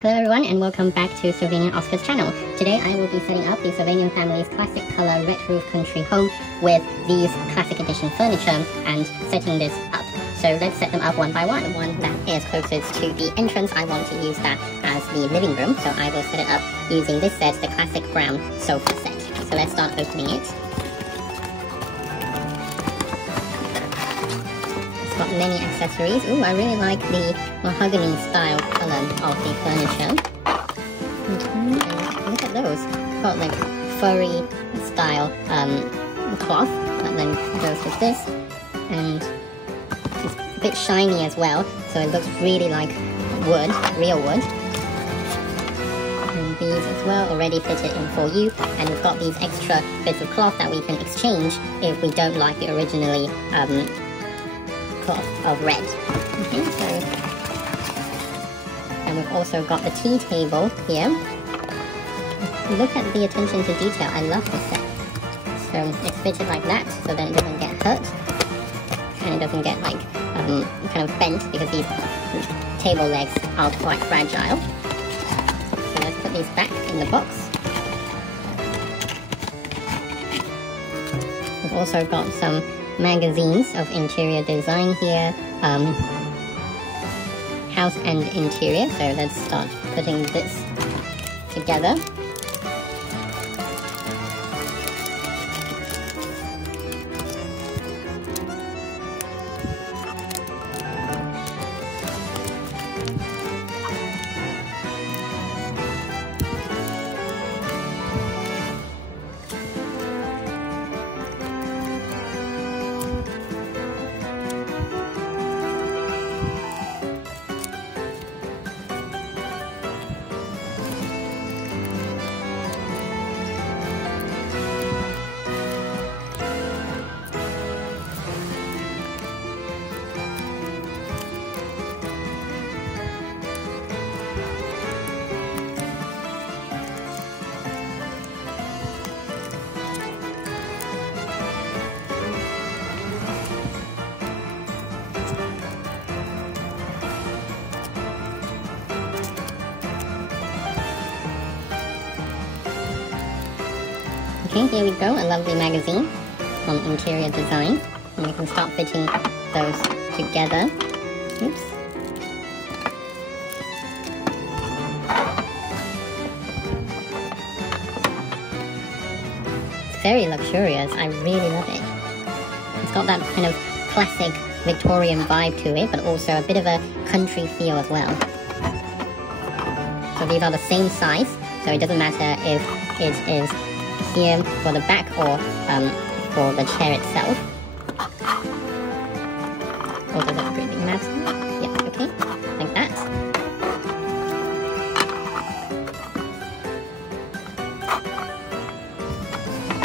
Hello everyone and welcome back to Sylvanian Oscar's channel. Today I will be setting up the Sylvanian family's classic colour red roof country home with these classic edition furniture and setting this up. So let's set them up one by one. One that is closest to the entrance, I want to use that as the living room. So I will set it up using this set, the classic brown sofa set. So let's start opening it. Got many accessories. Ooh, I really like the mahogany style color of the furniture. And look at those. Got like furry style cloth that then goes with this, and it's a bit shiny as well, so it looks really like wood, real wood. And these as well already fitted in for you, and we've got these extra bits of cloth that we can exchange if we don't like the originally of red. Okay, so and we've also got the tea table here. Look at the attention to detail. I love this set. So it's fitted like that, so then it doesn't get hurt and it doesn't get like kind of bent, because these table legs are quite fragile. So let's put these back in the box. We've also got some magazines of interior design here, house and interior. So let's start putting this together. Okay, here we go, a lovely magazine on interior design, and we can start fitting those together. Oops. It's very luxurious, I really love it. It's got that kind of classic Victorian vibe to it, but also a bit of a country feel as well. So these are the same size, so it doesn't matter if it is here for the back or for the chair itself. Or does it really matter? Yeah, okay, like that.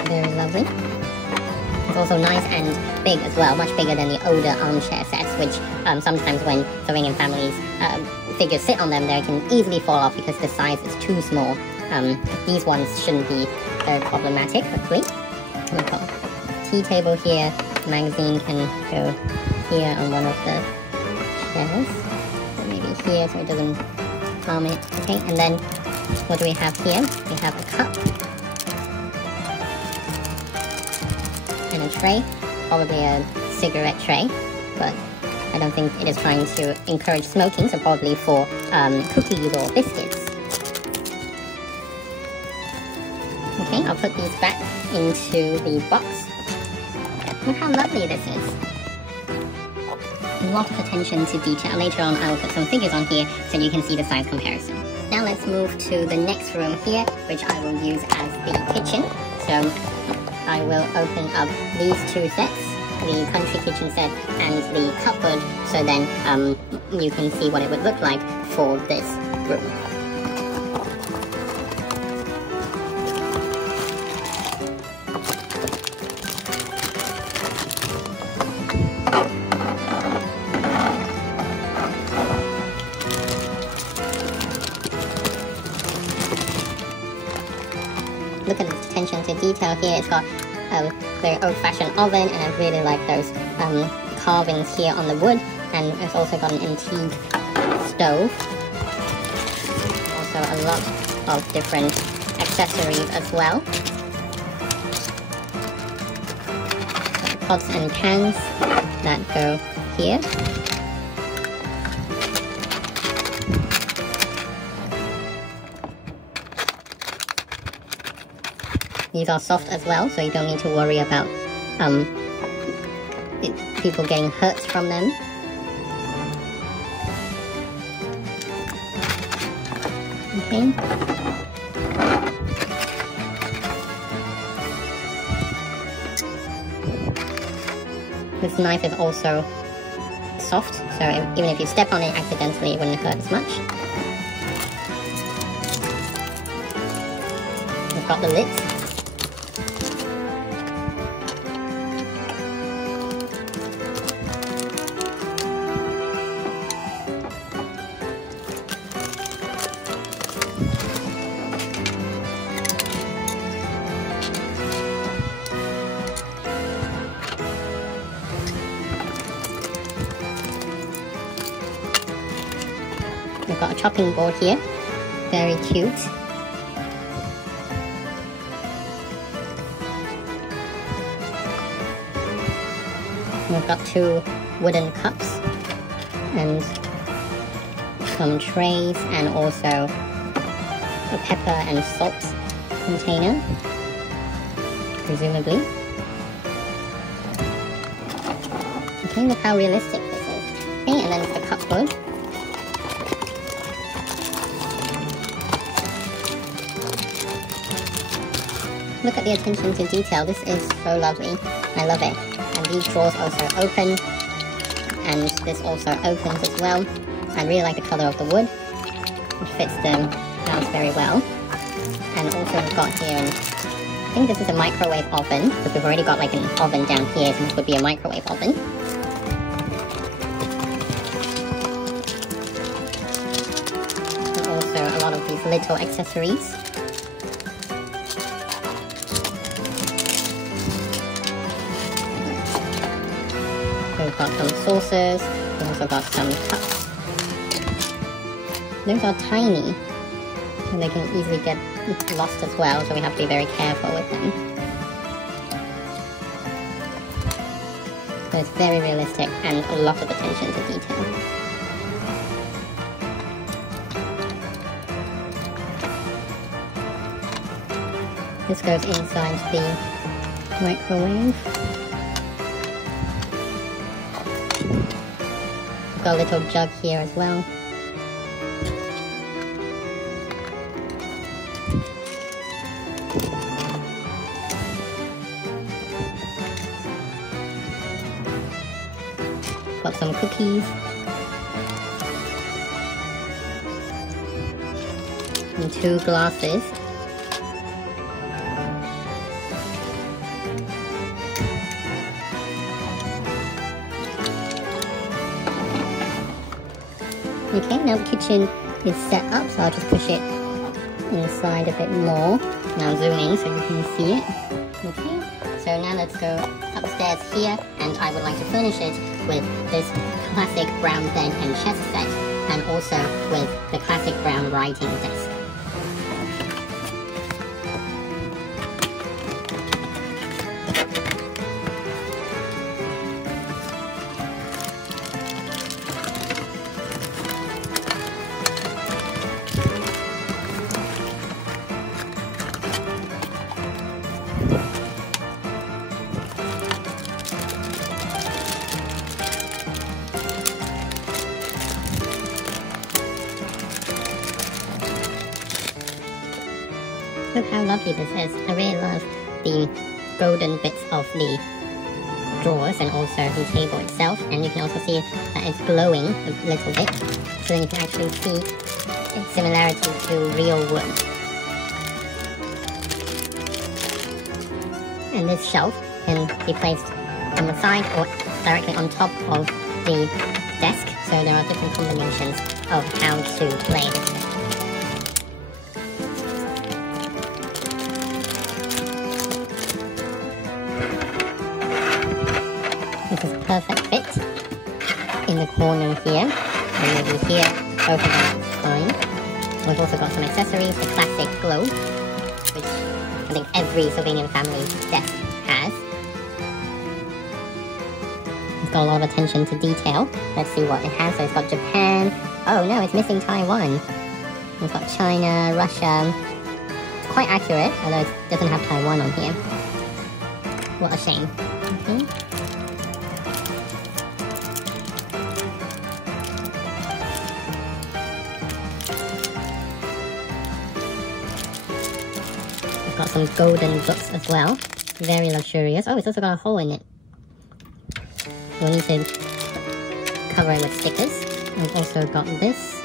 Very lovely. It's also nice and big as well, much bigger than the older armchair sets, which sometimes when Sylvanian families figures sit on them, they can easily fall off because the size is too small. These ones shouldn't be very problematic, hopefully. We've got a tea table here, magazine can go here on one of the chairs, or maybe here so it doesn't harm it. Okay, and then what do we have here? We have a cup and a tray, probably a cigarette tray, but I don't think it is trying to encourage smoking, so probably for cookies or biscuits. Okay, I'll put these back into the box. Look how lovely this is. A lot of attention to detail. Later on I will put some figures on here so you can see the size comparison. Now let's move to the next room here, which I will use as the kitchen. So I will open up these two sets, the country kitchen set and the cupboard, so then you can see what it would look like for this room. Look at the attention to detail here. It's got a very old-fashioned oven, and I really like those carvings here on the wood, and it's also got an antique stove. so a lot of different accessories as well. Pots and pans that go here. These are soft as well, so you don't need to worry about people getting hurt from them. Okay. This knife is also soft, so even if you step on it accidentally, it wouldn't hurt as much. We've got the lids. We've got a chopping board here, very cute. We've got 2 wooden cups and some trays and also a pepper and salt container, presumably. Okay, look how realistic this is. Okay, and then it's the cupboard. Look at the attention to detail. This is so lovely. I love it. And these drawers also open, and this also opens as well. I really like the color of the wood. It fits the house very well. And also we've got here, I think this is a microwave oven, because we've already got like an oven down here, so this would be a microwave oven. And also a lot of these little accessories. We've got some saucers, we've also got some cups. Those are tiny, so they can easily get lost as well, so we have to be very careful with them. So it's very realistic and a lot of attention to detail. This goes inside the microwave. Got a little jug here as well. Got some cookies. And 2 glasses. Okay, now the kitchen is set up, so I'll just push it inside a bit more. Now zoom in so you can see it. Okay, so now let's go upstairs here, and I would like to furnish it with this classic brown bed and chest set, and also with the classic brown writing desk. Look how lovely this is. I really love the golden bits of the drawers and also the table itself, and you can also see that it's glowing a little bit, so then you can actually see its similarity to real wood. And this shelf can be placed on the side or directly on top of the desk, so there are different combinations of how to play this. This is a perfect fit in the corner here, and maybe here, both of them is fine. We've also got some accessories, the classic globe, which I think every Sylvanian family desk has. It's got a lot of attention to detail. Let's see what it has. So it's got Japan. Oh no, it's missing Taiwan. It's got China, Russia. It's quite accurate, although it doesn't have Taiwan on here. What a shame. Okay. It's got some golden books as well. Very luxurious. Oh, it's also got a hole in it. We'll need to cover it with stickers. I've also got this,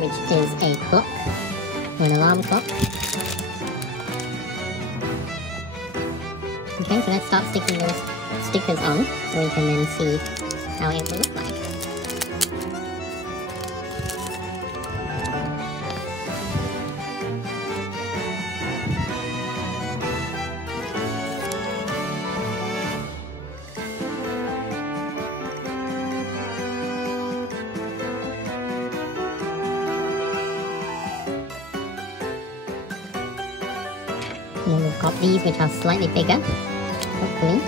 which is a clock, or an alarm clock. Okay, so let's start sticking those stickers on, so we can then see how it will look like. And then we've got these, which are slightly bigger, hopefully.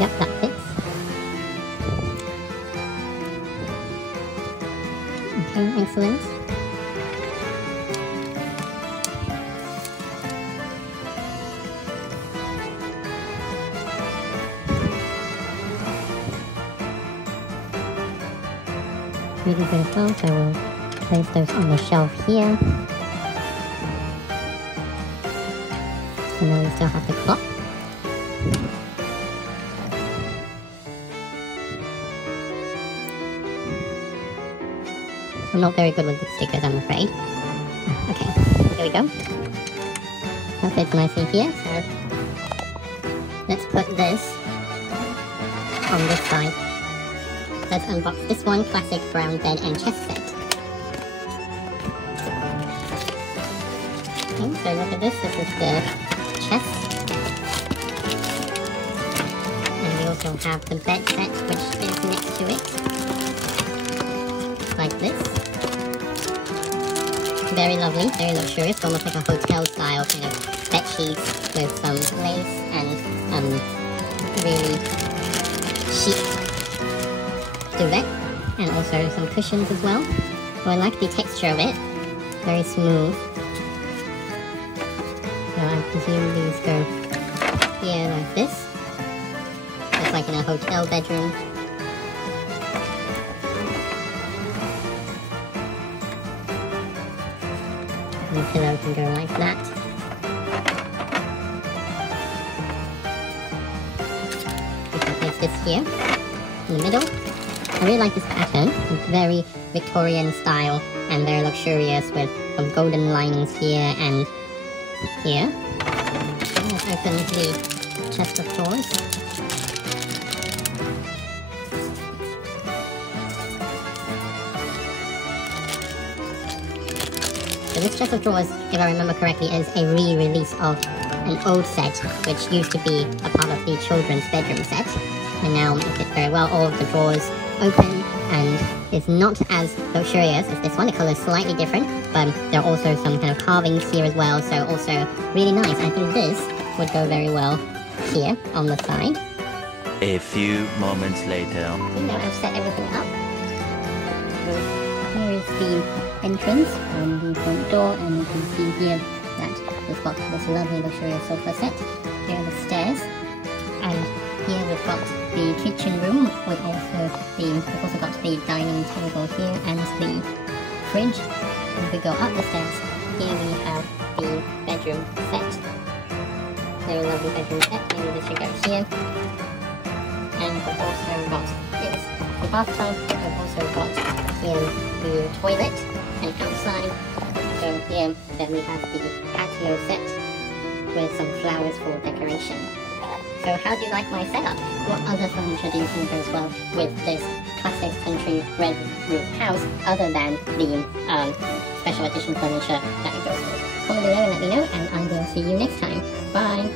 Yep, that fits. Okay, excellent. Really good as well, so we'll place those on the shelf here. And then we still have the clock. I'm not very good with the stickers, I'm afraid. Okay, here we go. That fits nicely here, so let's put this on this side. Let's unbox this one, classic brown bed and chest set. Okay, so look at this is the chest. And we also have the bed set, which is next to it. Like this. Very lovely, very luxurious, almost like a hotel style kind of bed sheets with some lace and really chic duvet, and also some cushions as well. So I like the texture of it, very smooth. So I presume these go here like this, just like in a hotel bedroom. And the pillow can go like that. We can place this here in the middle. I really like this pattern. It's very Victorian style and very luxurious with some golden linings here and here. Okay, let's open the chest of drawers. So this chest of drawers, if I remember correctly, is a re-release of an old set which used to be a part of the children's bedroom set. And now it fits very well. All of the drawers open and it's not as luxurious as this one. The color is slightly different, but there are also some kind of carvings here as well, so also really nice. I think this would go very well here on the side. A few moments later. Okay, now I've set everything up. So here is the entrance from the front door, and you can see here that we've got this lovely luxurious sofa set. Here are the stairs, and here we've got the kitchen room. We've also got the dining table here and the fridge. And if we go up the stairs, here we have the bedroom set. Very lovely bedroom set. Maybe this should go here. And we've also got the bathtub. We've also got here the toilet and outside. So here then we have the patio set with some flowers for decoration. So how do you like my setup? What other furniture do you think goes well with this classic country red roof house other than the special edition furniture that it goes with? Comment below and let me know, and I will see you next time. Bye!